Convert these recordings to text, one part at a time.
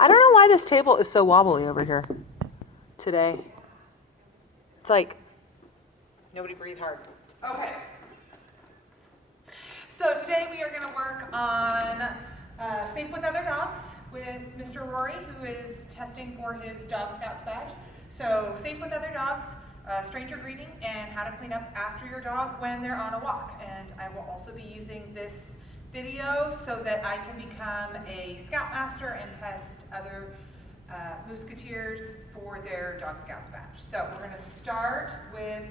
I don't know why this table is so wobbly over here today. It's like, nobody breathe hard. Okay. So today we are going to work on Safe with Other Dogs with Mr. Rory, who is testing for his Dog Scouts badge. So Safe with Other Dogs, stranger greeting, and how to clean up after your dog when they're on a walk. And I will also be using this video so that I can become a Scoutmaster and test other Musketeers for their Dog Scouts badge. So we're going to start with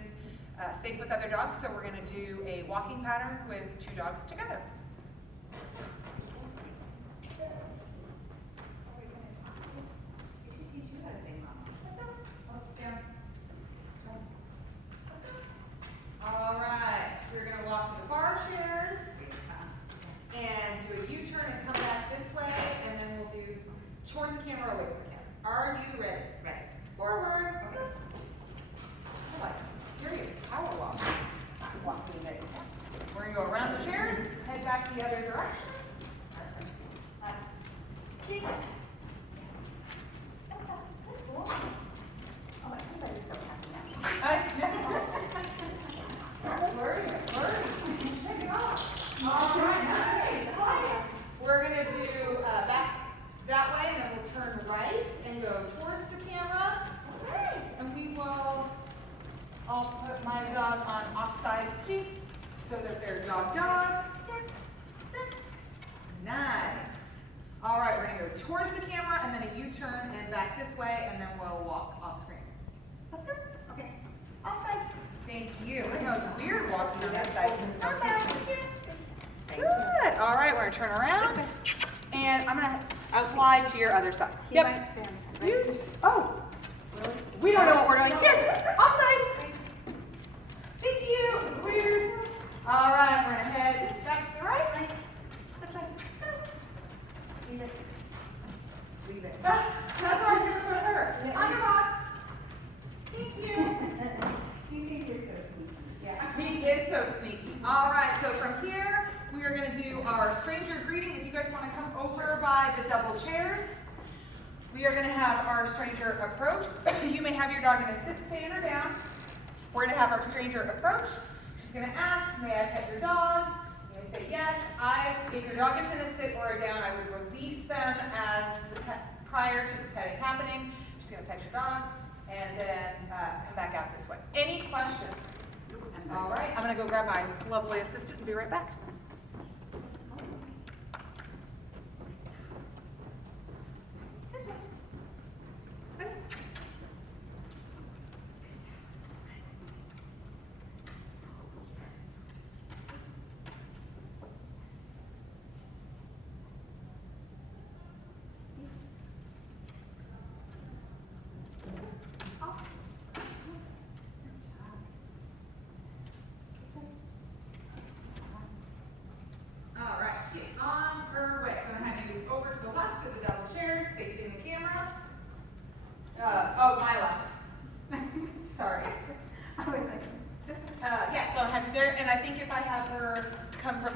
Safe with Other Dogs. So we're going to do a walking pattern with 2 dogs together. All right, we're going to walk to the bar chairs and do a U-turn and come back this way, and then we'll do towards the camera, away from the camera. Are you ready? Ready. Forward. Okay. I like some serious power walks. Walking today. We're going to go around the chairs, head back the other direction. Keep it. All right, nice. We're going to do back that way, and then we'll turn right and go towards the camera. And we will, I'll put my dog on offside feet so that they're dog. Nice. All right, we're going to go towards the camera and then a U-turn and back this way, and then we'll walk off screen. That's good? Okay. Offside. Thank you. I know it's weird walking on that side. Good. All right, we're going to turn around, and I'm going to slide to your other side. Yep. Oh. We don't know what we're doing. Here. Offsides. Thank you. It's weird. All right, we're going to head back to the right. Leave it. Leave it. That's why I was going to put her. On your box. Thank you. He thinks you're so sneaky. Yeah. He is so sneaky. All right, so from here, we are going to do our stranger greeting. If you guys want to come over by the double chairs, we are going to have our stranger approach. You may have your dog in a sit, stand, or down. We're going to have our stranger approach. She's going to ask, may I pet your dog? You may say yes. If your dog is in a sit or a down, I would release them as prior to the petting happening. She's going to pet your dog and then come back out this way. Any questions? All right, I'm going to go grab my lovely assistant and be right back.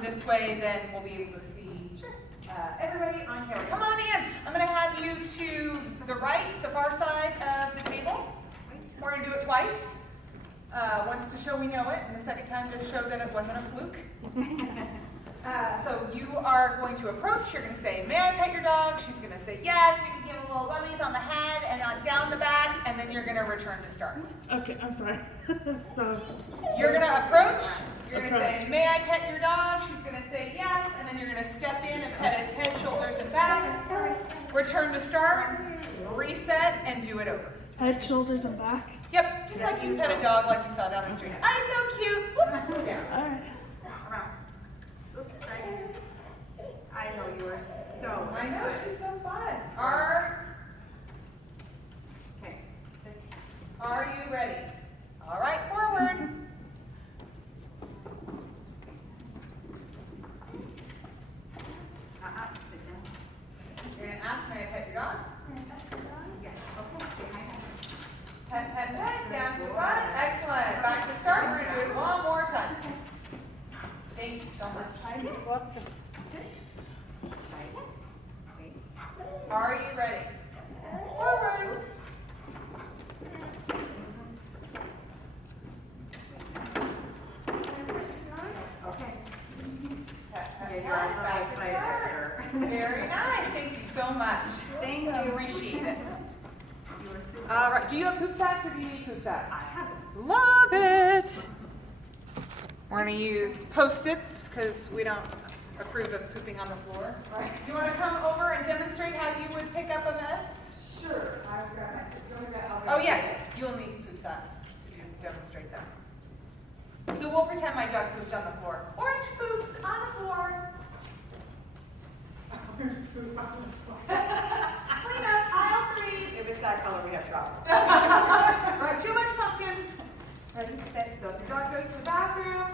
This way, then we'll be able to see everybody on camera. Come on in. I'm going to have you to the right, the far side of the table. We're going to do it twice. Once to show we know it, and the second time to show that it wasn't a fluke. So you are going to approach. You're going to say, may I pet your dog? She's going to say yes. You can give a little rubbies on the head and on down the back, and then you're going to return to start. Okay, I'm sorry. So you're going to approach. You're going to say, may I pet your dog? She's going to say yes, and then you're going to step in and pet his head, shoulders, and back. Return to start, reset, and do it over. Head, shoulders, and back? Yep, just like you pet a dog like you saw down the street. Oh, so cute. Whoop. Yeah. All right. Around. Oops, I know you are so I know, she's so fun. Okay. Are you ready? All right, forward. Sit down. You're going to ask, may I pet your dog? Yes. Okay. Pet, pet, pet, down to the front. Excellent. Back to start. We're going to do it one more time. Thank you so much. Try to go up the sit. Try it. Wait. Are you ready? Forward. Okay. Yeah, you're on the right side there, sir. Very nice. Thank you so much. Thank you. Appreciate it. You were super. All right. Do you have poop sacks or do you need poop sacks? I have it. Love it. We're going to use Post-its because we don't approve of pooping on the floor. Right. You want to come over and demonstrate how you would pick up a mess? Sure. I've got my. Oh yeah, you'll need poop sacks to demonstrate that. So we'll pretend my dog pooped on the floor. Orange poops on the floor. There's food on the floor. Clean up aisle 3. If it's that color, we have trouble. Right, too much pumpkin. Ready, set. So if your dog goes to the bathroom,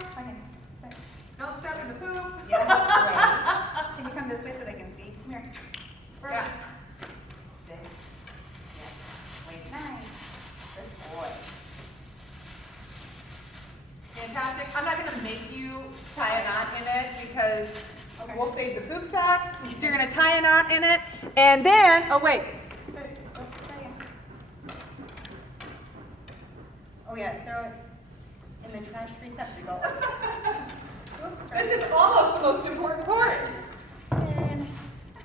don't step in the poop. Yeah, right. Can you come this way so they can see? Come here. Yeah. Sit. Yes. Wait. Nice. Good boy. Fantastic. I'm not going to make you tie a knot in it because we'll save the poop sack. So you're going to tie a knot in it. And then, oh wait. Sit. Let's stay. Oh yeah, throw it in the trash receptacle. Oops, This is almost the most important part.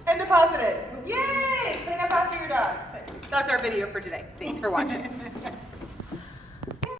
And deposit it. Yay! Clean up after your dog. That's our video for today. Thanks for watching.